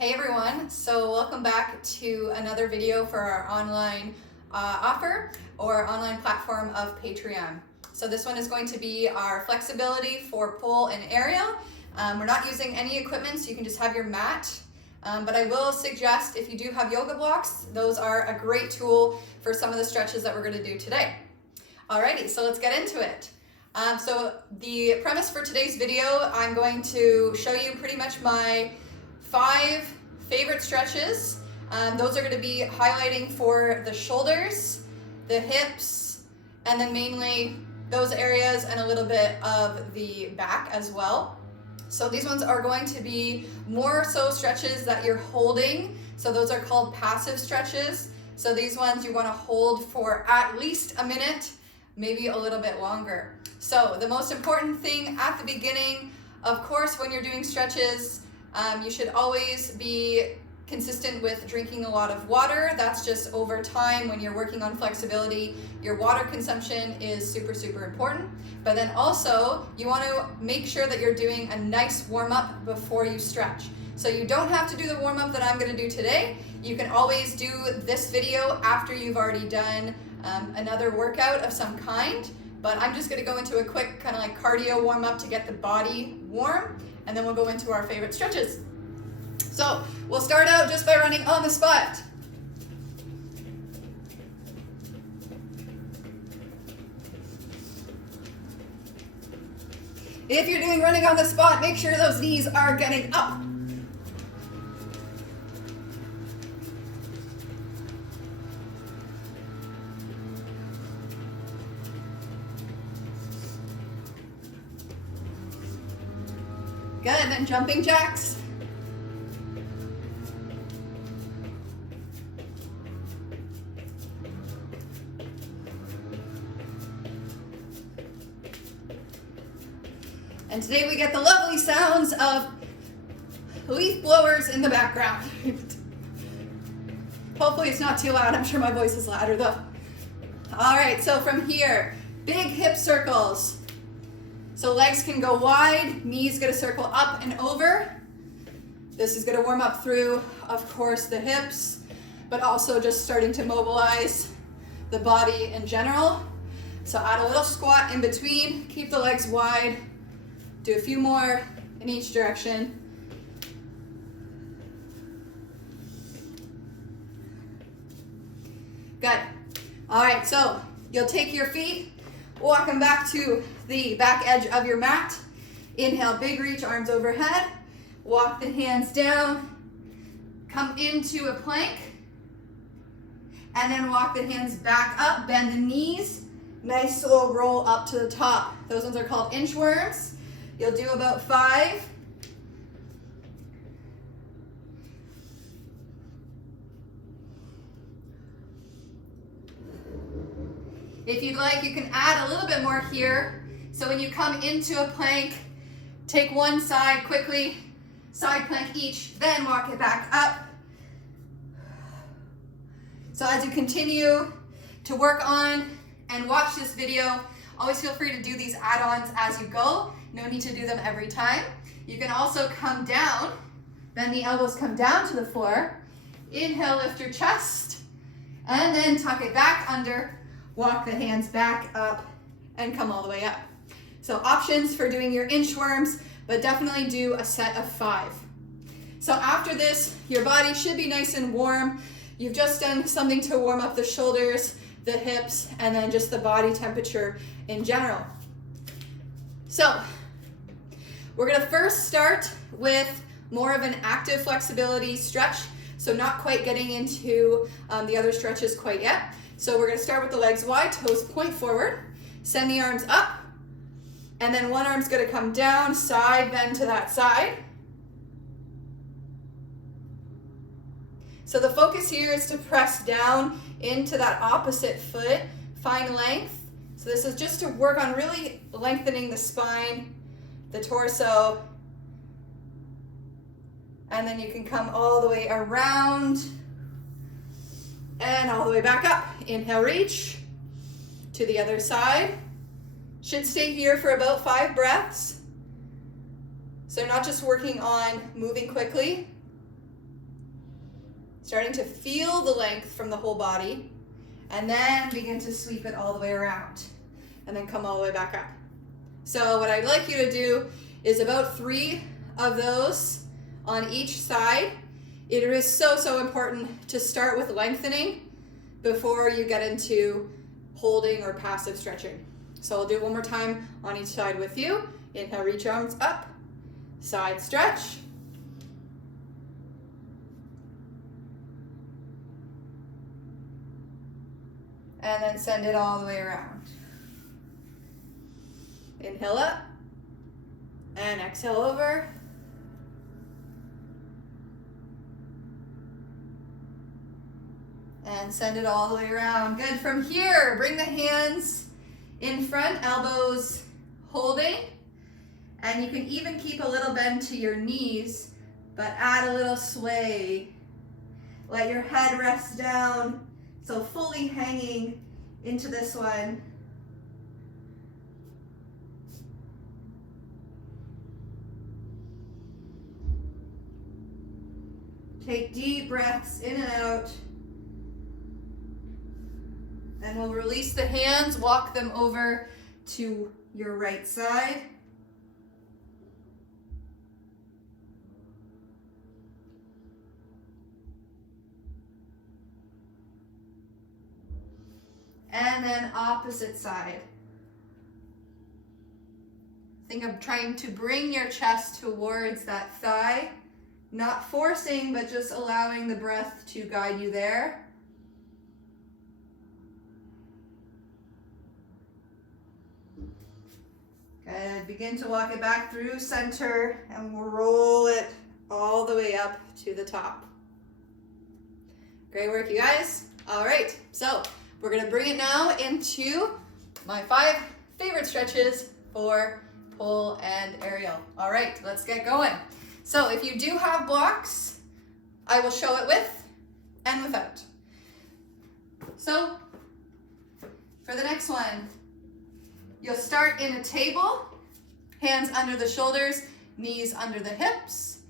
Hey everyone, so welcome back to another video for our online offer or online platform of Patreon. So this one is going to be our flexibility for pole and aerial. We're not using any equipment, so you can just have your mat. But I will suggest if you do have yoga blocks, those are a great tool for some of the stretches that we're going to do today. Alrighty, so let's get into it. So the premise for today's video, I'm going to show you pretty much my 5 favorite stretches. Those are going to be highlighting for the shoulders, the hips, and then mainly those areas and a little bit of the back as well. So these ones are going to be more so stretches that you're holding. So those are called passive stretches. So these ones you want to hold for at least a minute, maybe a little bit longer. So the most important thing at the beginning, of course, when you're doing stretches, you should always be consistent with drinking a lot of water. That's just over time when you're working on flexibility, your water consumption is super, super important. But then also you want to make sure that you're doing a nice warm up before you stretch. So you don't have to do the warm up that I'm going to do today. You can always do this video after you've already done another workout of some kind. But I'm just going to go into a quick kind of like cardio warm up to get the body warm. And then we'll go into our favorite stretches. So we'll start out just by running on the spot. If you're doing running on the spot, make sure those knees are getting up. Good, and then jumping jacks. And today we get the lovely sounds of leaf blowers in the background. Hopefully it's not too loud. I'm sure my voice is louder though. All right, so from here, big hip circles. So legs can go wide, knees gonna circle up and over. This is gonna warm up through, of course, the hips, but also just starting to mobilize the body in general. So add a little squat in between, keep the legs wide, do a few more in each direction. Good. All right, so you'll take your feet, walk them back to the back edge of your mat. Inhale, big reach, arms overhead. Walk the hands down. Come into a plank. And then walk the hands back up, bend the knees. Nice slow roll up to the top. Those ones are called inchworms. You'll do about 5. If you'd like, you can add a little bit more here. So when you come into a plank, take one side quickly, side plank each, then walk it back up. So as you continue to work on and watch this video, always feel free to do these add-ons as you go. No need to do them every time. You can also come down, bend the elbows, come down to the floor. Inhale, lift your chest, and then tuck it back under. Walk the hands back up and come all the way up. So options for doing your inchworms, but definitely do a set of 5. So after this, your body should be nice and warm. You've just done something to warm up the shoulders, the hips, and then just the body temperature in general. So we're gonna first start with more of an active flexibility stretch. So not quite getting into the other stretches quite yet. So we're gonna start with the legs wide, toes point forward, send the arms up, and then one arm's gonna come down, side bend to that side. So the focus here is to press down into that opposite foot, find length. So this is just to work on really lengthening the spine, the torso, and then you can come all the way around and all the way back up. Inhale, reach to the other side. Should stay here for about 5 breaths. So not just working on moving quickly, starting to feel the length from the whole body, and then begin to sweep it all the way around, and then come all the way back up. So what I'd like you to do is about 3 of those on each side. It is so important to start with lengthening before you get into holding or passive stretching. So I'll do it one more time on each side with you. Inhale, reach arms up, side stretch. And then send it all the way around. Inhale up, and exhale over. And send it all the way around. Good. From here, bring the hands in front, elbows holding. And you can even keep a little bend to your knees, but add a little sway. Let your head rest down, so fully hanging into this one. Take deep breaths in and out. Then we'll release the hands, walk them over to your right side. And then opposite side. Think of trying to bring your chest towards that thigh, not forcing, but just allowing the breath to guide you there. Good. Begin to walk it back through center and we'll roll it all the way up to the top. Great work, you guys. All right, so we're gonna bring it now into my 5 favorite stretches for pull and aerial. All right, let's get going. So if you do have blocks, I will show it with and without. So for the next one, you'll start in a table, hands under the shoulders, knees under the hips,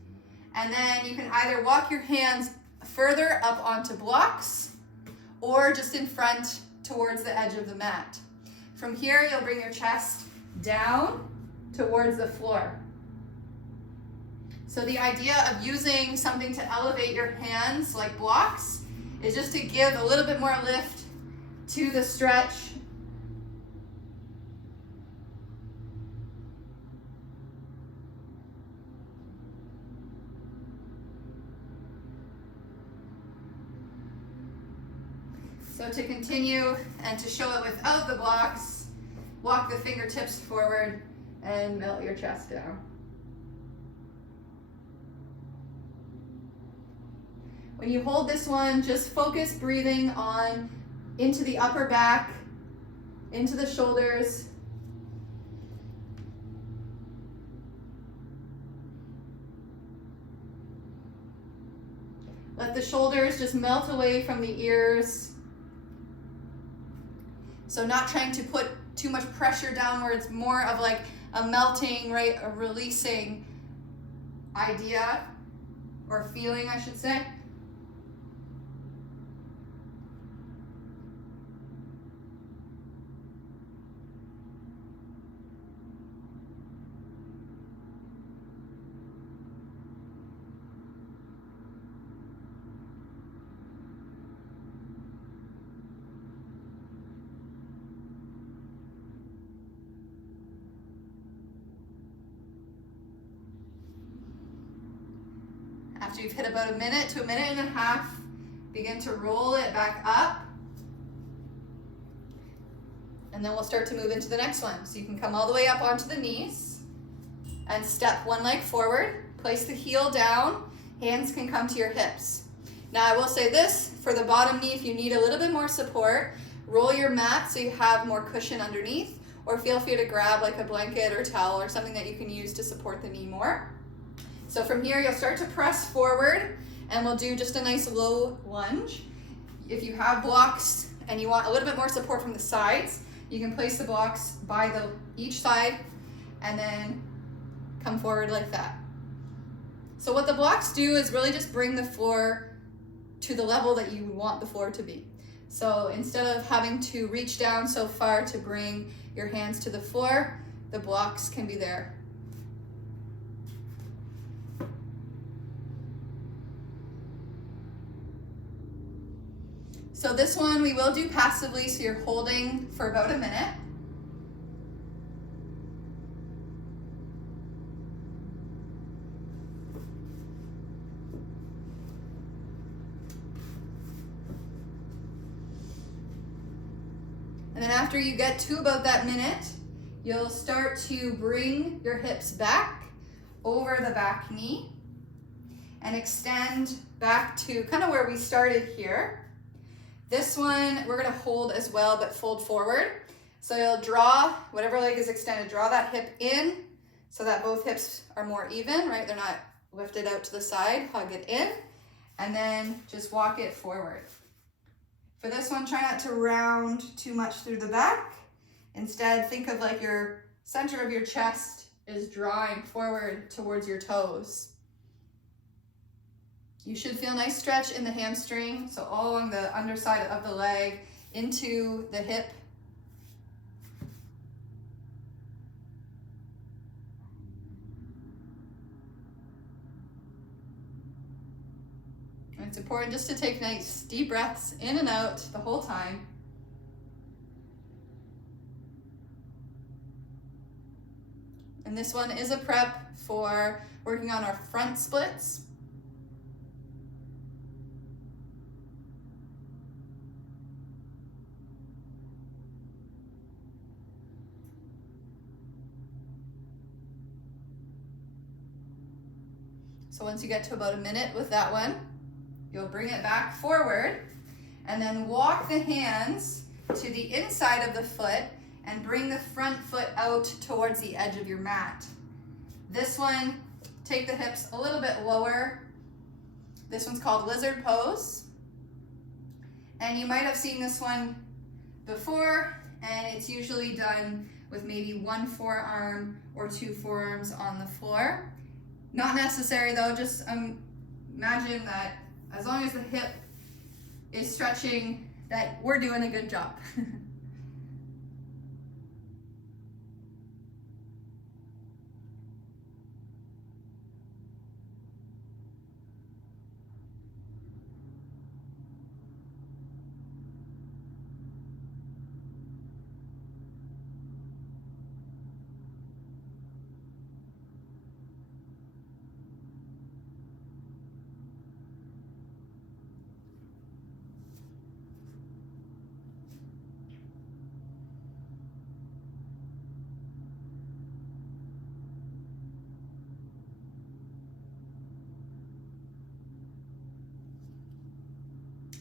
and then you can either walk your hands further up onto blocks or just in front towards the edge of the mat. From here, you'll bring your chest down towards the floor. So the idea of using something to elevate your hands like blocks is just to give a little bit more lift to the stretch. So to continue and to show it without the blocks, walk the fingertips forward and melt your chest down. When you hold this one, just focus breathing on into the upper back, into the shoulders. Let the shoulders just melt away from the ears. So not trying to put too much pressure downwards, more of like a melting, right, a releasing idea or feeling, I should say. After you've hit about a minute to a minute and a half, begin to roll it back up. And then we'll start to move into the next one. So you can come all the way up onto the knees and step one leg forward, place the heel down, hands can come to your hips. Now I will say this, for the bottom knee, if you need a little bit more support, roll your mat so you have more cushion underneath, or feel free to grab like a blanket or towel or something that you can use to support the knee more. So from here, you'll start to press forward and we'll do just a nice low lunge. If you have blocks and you want a little bit more support from the sides, you can place the blocks by each side and then come forward like that. So what the blocks do is really just bring the floor to the level that you want the floor to be. So instead of having to reach down so far to bring your hands to the floor, the blocks can be there. So this one we will do passively, so you're holding for about a minute. And then after you get to about that minute, you'll start to bring your hips back over the back knee and extend back to kind of where we started here. This one we're gonna hold as well, but fold forward. So you'll draw whatever leg is extended, draw that hip in so that both hips are more even, right? They're not lifted out to the side, hug it in, and then just walk it forward. For this one, try not to round too much through the back. Instead, think of like your center of your chest is drawing forward towards your toes. You should feel a nice stretch in the hamstring, so all along the underside of the leg into the hip. And it's important just to take nice deep breaths in and out the whole time. And this one is a prep for working on our front splits. So once you get to about a minute with that one, you'll bring it back forward and then walk the hands to the inside of the foot and bring the front foot out towards the edge of your mat. This one, take the hips a little bit lower. This one's called lizard pose. And you might have seen this one before, and it's usually done with maybe one forearm or two forearms on the floor. Not necessary though, just imagine that as long as the hip is stretching, that we're doing a good job.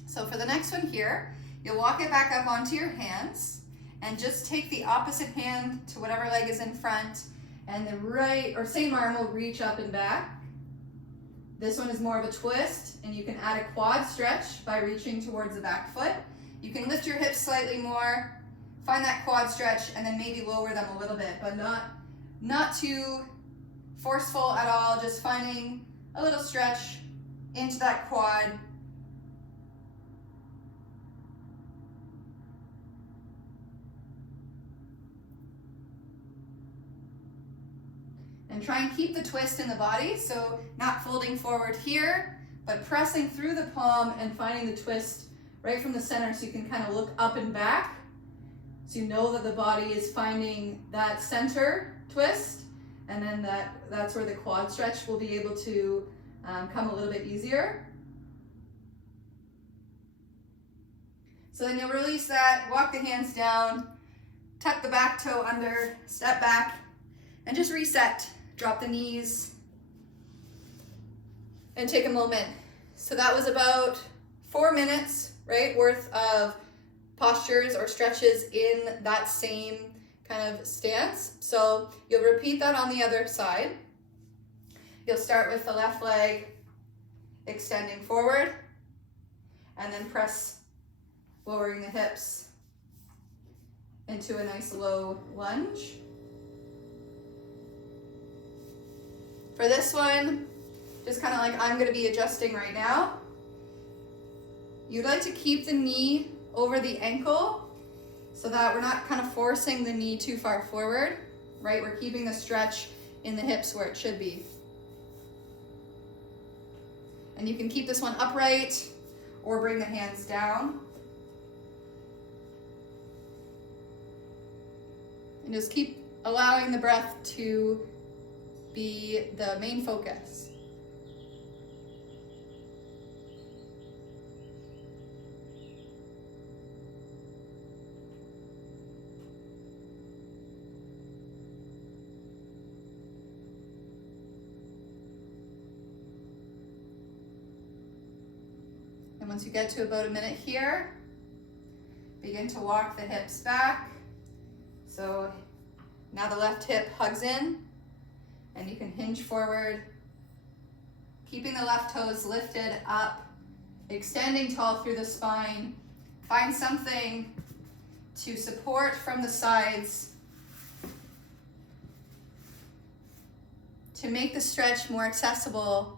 So for the next one here, you'll walk it back up onto your hands and just take the opposite hand to whatever leg is in front, and the right or same arm will reach up and back. This one is more of a twist, and you can add a quad stretch by reaching towards the back foot. You can lift your hips slightly more, find that quad stretch, and then maybe lower them a little bit, but not too forceful at all, just finding a little stretch into that quad. And try and keep the twist in the body, so not folding forward here, but pressing through the palm and finding the twist right from the center, so you can kind of look up and back. So you know that the body is finding that center twist, and then that's where the quad stretch will be able to come a little bit easier. So then you'll release that, walk the hands down, tuck the back toe under, step back, and just reset. Drop the knees and take a moment. So that was about 4 minutes, right, worth of postures or stretches in that same kind of stance. So you'll repeat that on the other side. You'll start with the left leg extending forward and then press, lowering the hips into a nice low lunge. For this one, just kind of like I'm going to be adjusting right now. You'd like to keep the knee over the ankle so that we're not kind of forcing the knee too far forward, right? We're keeping the stretch in the hips where it should be. And you can keep this one upright or bring the hands down. And just keep allowing the breath to be the main focus. And once you get to about a minute here, begin to walk the hips back. So now the left hip hugs in, and you can hinge forward, keeping the left toes lifted up, extending tall through the spine. Find something to support from the sides to make the stretch more accessible.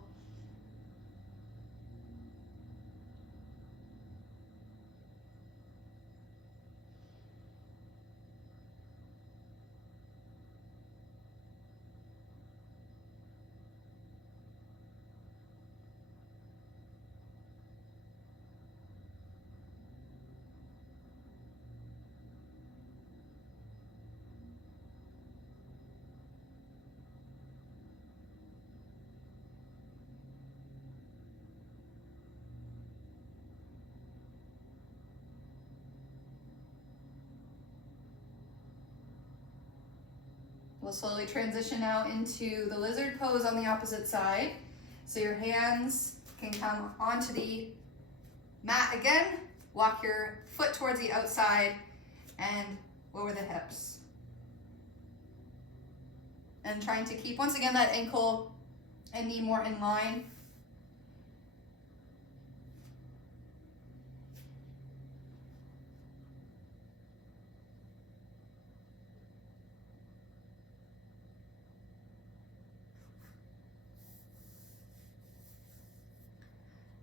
We'll slowly transition now into the lizard pose on the opposite side. So your hands can come onto the mat again, walk your foot towards the outside and lower the hips. And trying to keep, once again, that ankle and knee more in line.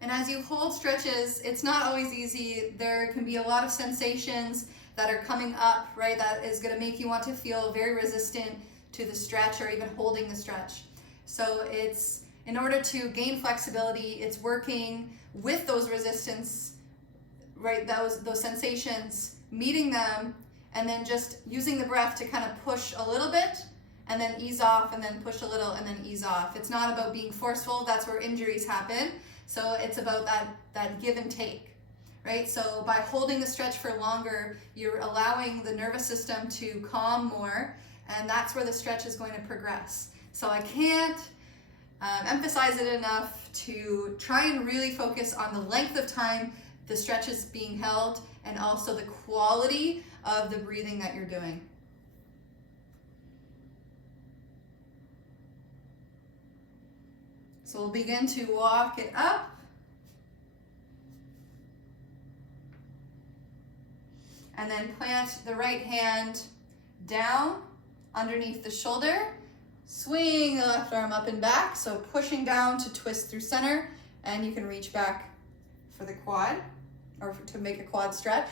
And as you hold stretches, it's not always easy. There can be a lot of sensations that are coming up, right? That is going to make you want to feel very resistant to the stretch or even holding the stretch. So it's, in order to gain flexibility, it's working with those resistance, right? Those sensations, meeting them, and then just using the breath to kind of push a little bit and then ease off, and then push a little and then ease off. It's not about being forceful. That's where injuries happen. So it's about that give and take, right? So by holding the stretch for longer, you're allowing the nervous system to calm more, and that's where the stretch is going to progress. So I can't emphasize it enough to try and really focus on the length of time the stretch is being held and also the quality of the breathing that you're doing. So we'll begin to walk it up. And then plant the right hand down underneath the shoulder. Swing the left arm up and back. So pushing down to twist through center. And you can reach back for the quad, or to make a quad stretch.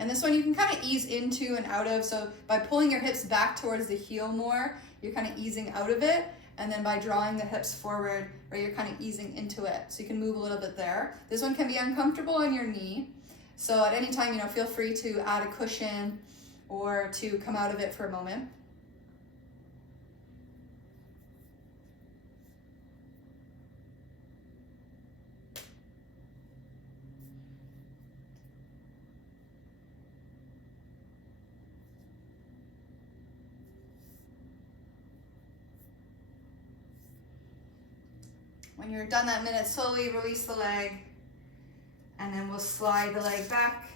And this one you can kind of ease into and out of. So by pulling your hips back towards the heel more, you're kind of easing out of it. And then by drawing the hips forward, right, you're kind of easing into it. So you can move a little bit there. This one can be uncomfortable on your knee. So at any time, feel free to add a cushion or to come out of it for a moment. When you're done that minute, slowly release the leg, and then we'll slide the leg back.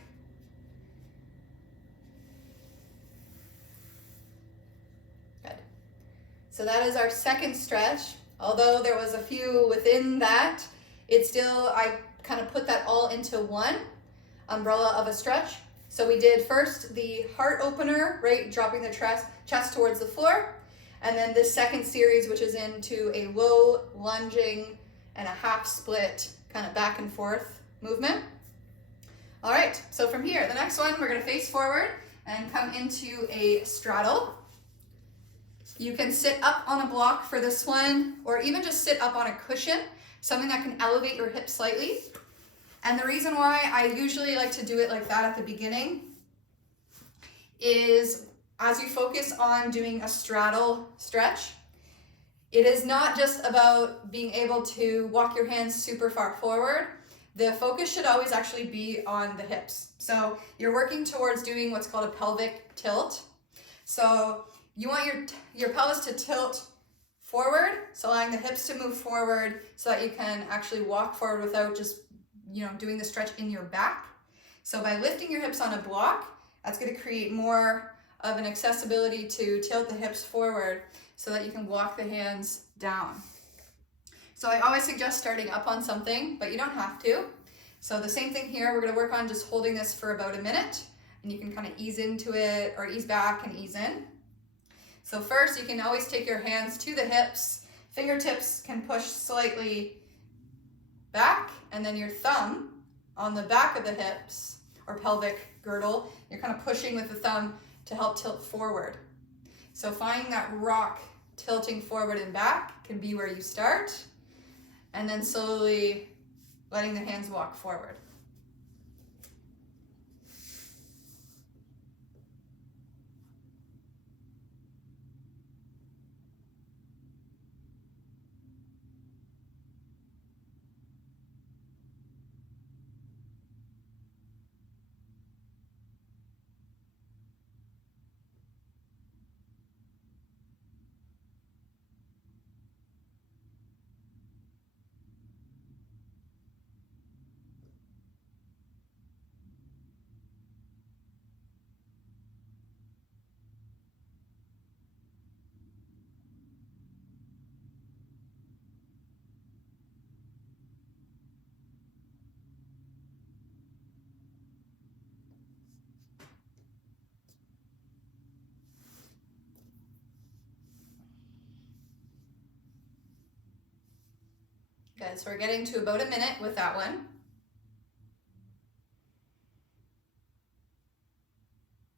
Good. So that is our second stretch. Although there was a few within that, it's still, I kind of put that all into one umbrella of a stretch. So we did first the heart opener, right, dropping the chest towards the floor. And then this second series, which is into a low lunging and a half split kind of back and forth movement. All right, so from here, the next one, we're gonna face forward and come into a straddle. You can sit up on a block for this one, or even just sit up on a cushion, something that can elevate your hips slightly. And the reason why I usually like to do it like that at the beginning is as you focus on doing a straddle stretch, it is not just about being able to walk your hands super far forward. The focus should always actually be on the hips. So you're working towards doing what's called a pelvic tilt. So you want your pelvis to tilt forward, so allowing the hips to move forward so that you can actually walk forward without just, doing the stretch in your back. So by lifting your hips on a block, that's going to create more of an accessibility to tilt the hips forward so that you can walk the hands down. So I always suggest starting up on something, but you don't have to. So the same thing here, we're going to work on just holding this for about a minute, and you can kind of ease into it or ease back and ease in. So first, you can always take your hands to the hips. Fingertips can push slightly back, and then your thumb on the back of the hips or pelvic girdle, you're kind of pushing with the thumb to help tilt forward. So finding that rock tilting forward and back can be where you start, and then slowly letting the hands walk forward. Good, so we're getting to about a minute with that one.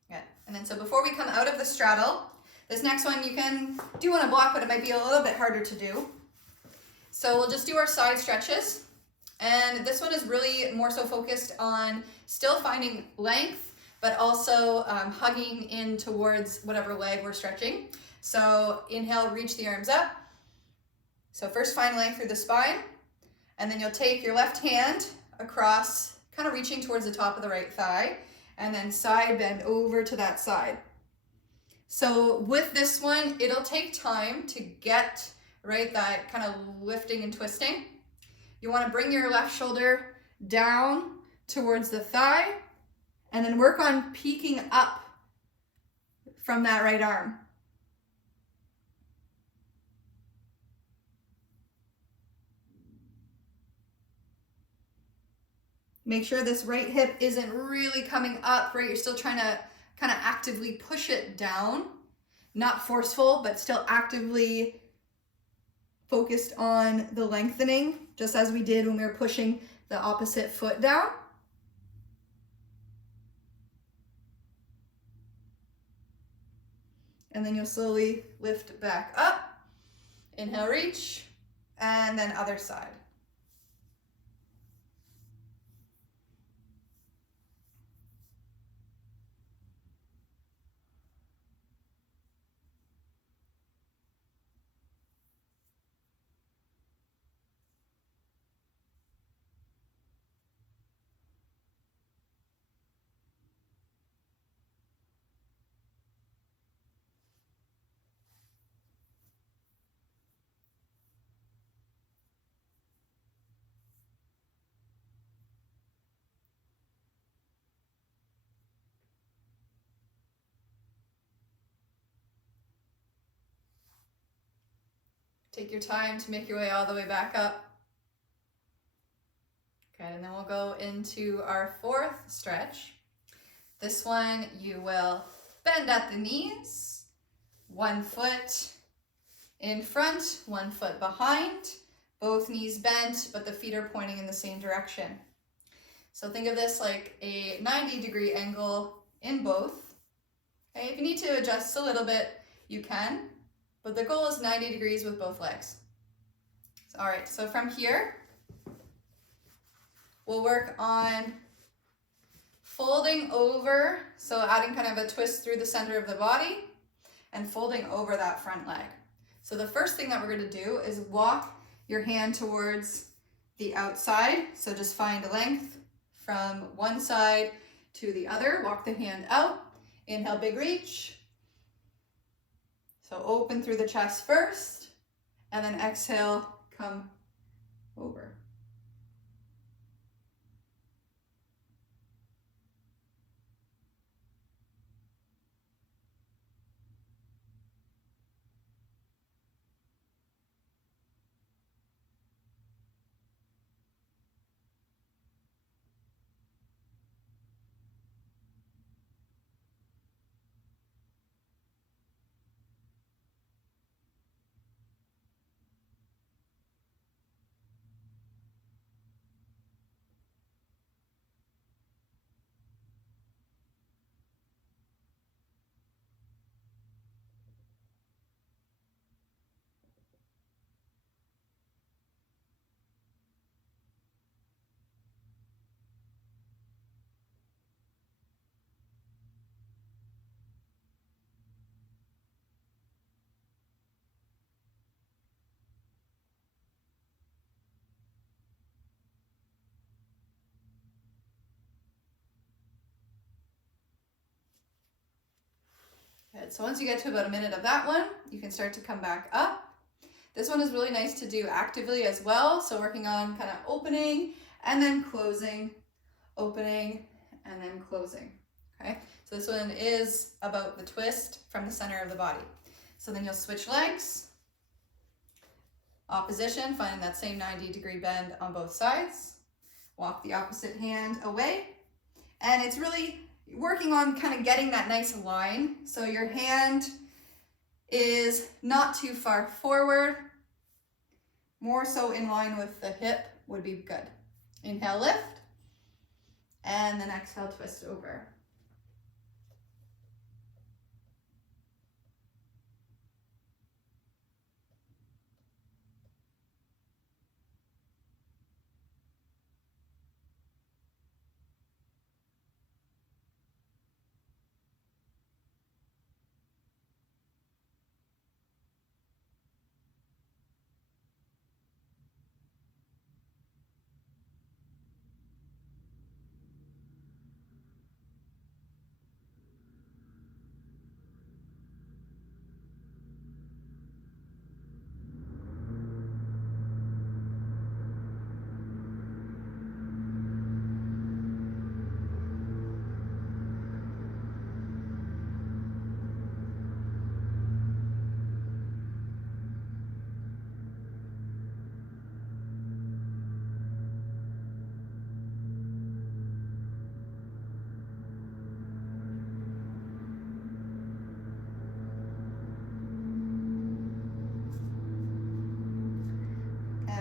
Good, and then so before we come out of the straddle, this next one you can do on a block, but it might be a little bit harder to do. So we'll just do our side stretches. And this one is really more so focused on still finding length, but also hugging in towards whatever leg we're stretching. So inhale, reach the arms up. So first find length through the spine, and then you'll take your left hand across, kind of reaching towards the top of the right thigh, and then side bend over to that side. So with this one, it'll take time to get, right, that kind of lifting and twisting. You want to bring your left shoulder down towards the thigh, and then work on peeking up from that right arm. Make sure this right hip isn't really coming up, right? You're still trying to kind of actively push it down. Not forceful, but still actively focused on the lengthening, just as we did when we were pushing the opposite foot down. And then you'll slowly lift back up. Inhale, reach, and then other side. Take your time to make your way all the way back up. Okay, and then we'll go into our fourth stretch. This one, you will bend at the knees, one foot in front, one foot behind, both knees bent, but the feet are pointing in the same direction. So think of this like a 90-degree angle in both. Okay, if you need to adjust a little bit, you can, but the goal is 90 degrees with both legs. All right, so from here, we'll work on folding over, so adding kind of a twist through the center of the body and folding over that front leg. So the first thing that we're going to do is walk your hand towards the outside. So just find length from one side to the other. Walk the hand out. Inhale, big reach. So open through the chest first, and then exhale, come over. Good. So once you get to about a minute of that one, you can start to come back up. This one is really nice to do actively as well. So working on kind of opening and then closing, opening and then closing. Okay. So this one is about the twist from the center of the body. So then you'll switch legs, opposition, finding that same 90-degree bend on both sides. Walk the opposite hand away. And it's really working on kind of getting that nice line. So your hand is not too far forward, more so in line with the hip would be good. Inhale, lift, and then exhale, twist over.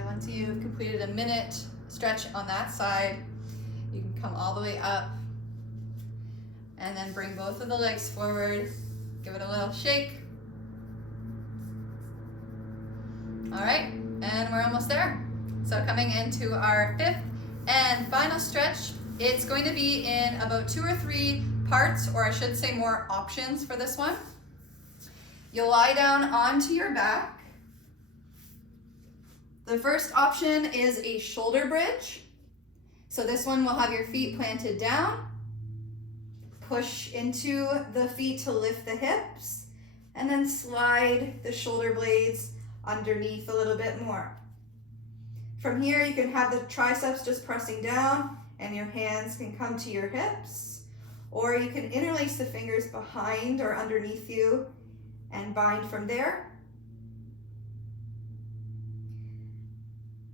Once you've completed a minute stretch on that side, you can come all the way up and then bring both of the legs forward. Give it a little shake. All right, and we're almost there. So coming into our fifth and final stretch, it's going to be in about 2 or 3 parts, or I should say more options for this one. You'll lie down onto your back. The first option is a shoulder bridge. So this one will have your feet planted down. Push into the feet to lift the hips, and then slide the shoulder blades underneath a little bit more. From here, you can have the triceps just pressing down and your hands can come to your hips, or you can interlace the fingers behind or underneath you and bind from there.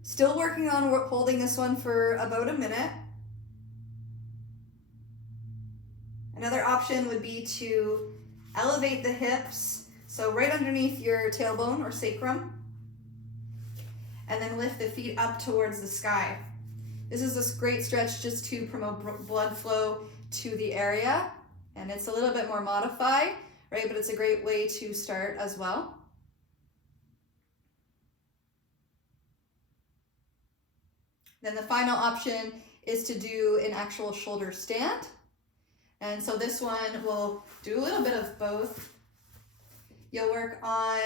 Still working on holding this one for about a minute. Another option would be to elevate the hips, so right underneath your tailbone or sacrum. and then lift the feet up towards the sky. This is a great stretch just to promote blood flow to the area, and it's a little bit more modified, right? But it's a great way to start as well. Then the final option is to do an actual shoulder stand. And so this one will do a little bit of both. You'll work on,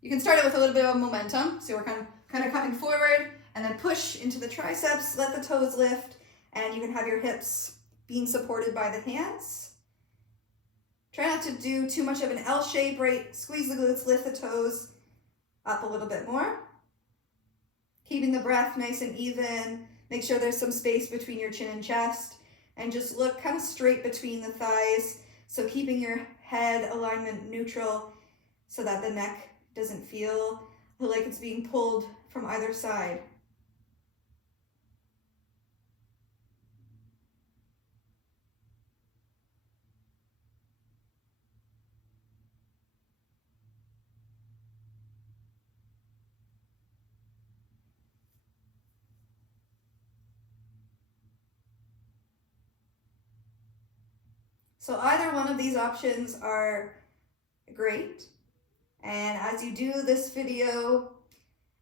you can start it with a little bit of momentum. So we're kind of coming forward and then push into the triceps, let the toes lift, and you can have your hips being supported by the hands. Try not to do too much of an L shape, right? Squeeze the glutes, lift the toes up a little bit more. Keeping the breath nice and even. Make sure there's some space between your chin and chest, and just look kind of straight between the thighs. So keeping your head alignment neutral so that the neck doesn't feel like it's being pulled from either side. So either one of these options are great. And as you do this video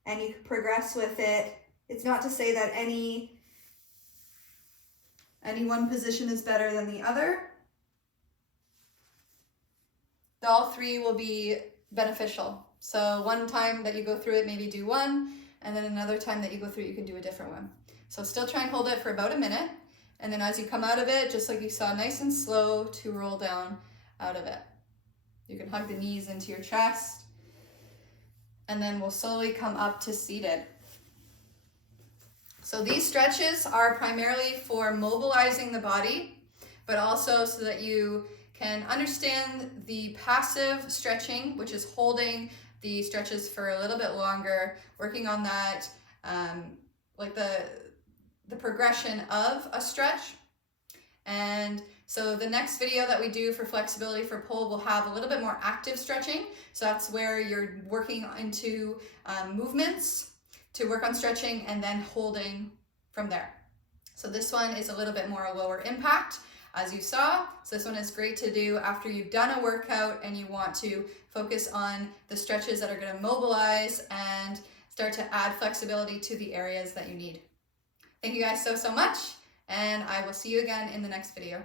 and you progress with it, it's not to say that any one position is better than the other. All three will be beneficial. So one time that you go through it, maybe do one, and then another time that you go through it, you can do a different one. So still try and hold it for about a minute. And then as you come out of it, just like you saw, nice and slow to roll down out of it. You can hug the knees into your chest, and then we'll slowly come up to seated. So these stretches are primarily for mobilizing the body, but also so that you can understand the passive stretching, which is holding the stretches for a little bit longer, working on that, like the progression of a stretch. And so the next video that we do for flexibility for pull will have a little bit more active stretching. So that's where you're working into movements to work on stretching and then holding from there. So this one is a little bit more lower impact, as you saw. So this one is great to do after you've done a workout and you want to focus on the stretches that are going to mobilize and start to add flexibility to the areas that you need. Thank you guys so much, and I will see you again in the next video.